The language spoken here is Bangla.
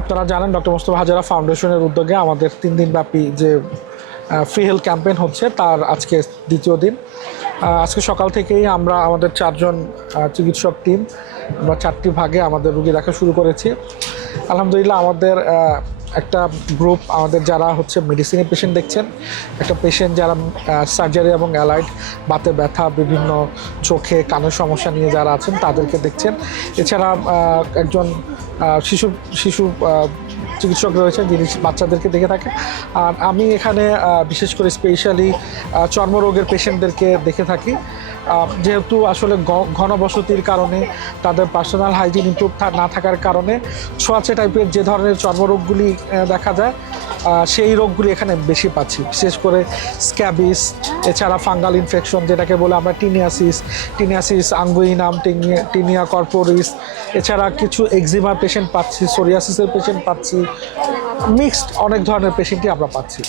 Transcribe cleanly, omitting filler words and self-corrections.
আপনারা জানেন ডক্টর মোস্তফা হাজারা ফাউন্ডেশনের উদ্যোগে আমাদের 3 দিনব্যাপী যে ফ্রি হেলথ ক্যাম্পেইন হচ্ছে তার আজকে দ্বিতীয় দিন। আজকে সকাল থেকেই আমরা আমাদের 4 জন চিকিৎসক টিম আমরা 4টি ভাগে আমাদের রুগী দেখা শুরু করেছি। আলহামদুলিল্লাহ আমাদের একটা গ্রুপ আমাদের যারা হচ্ছে মেডিসিনের পেশেন্ট দেখছেন, একটা পেশেন্ট যারা সার্জারি এবং অ্যালাইড বাতে ব্যথা বিভিন্ন চোখে কানের সমস্যা নিয়ে যারা আছেন তাদেরকে দেখছেন। এছাড়া একজন শিশু চিকিৎসক রয়েছেন যিনি বাচ্চাদেরকে দেখে থাকেন। আর আমি এখানে বিশেষ করে স্পেশালি চর্মরোগের পেশেন্টদেরকে দেখে থাকি। যেহেতু আসলে ঘনবসতির কারণে তাদের পার্সোনাল হাইজিন ইমপ্রুভ না থাকার কারণে ছোঁয়াচে টাইপের যে ধরনের চর্মরোগগুলি দেখা যায় সেই রোগগুলি এখানে বেশি পাচ্ছি, বিশেষ করে স্ক্যাবিস, এছাড়া ফাঙ্গাল ইনফেকশন যেটাকে বলে আমরা টিনিয়াসিস আঙ্গুইনাম, টিনিয়া কর্পোরিস, এছাড়া কিছু এক্সিমার পেশেন্ট পাচ্ছি, সোরিয়াসিসের পেশেন্ট পাচ্ছি, মিক্সড অনেক ধরনের পেশেন্টই আমরা পাচ্ছি।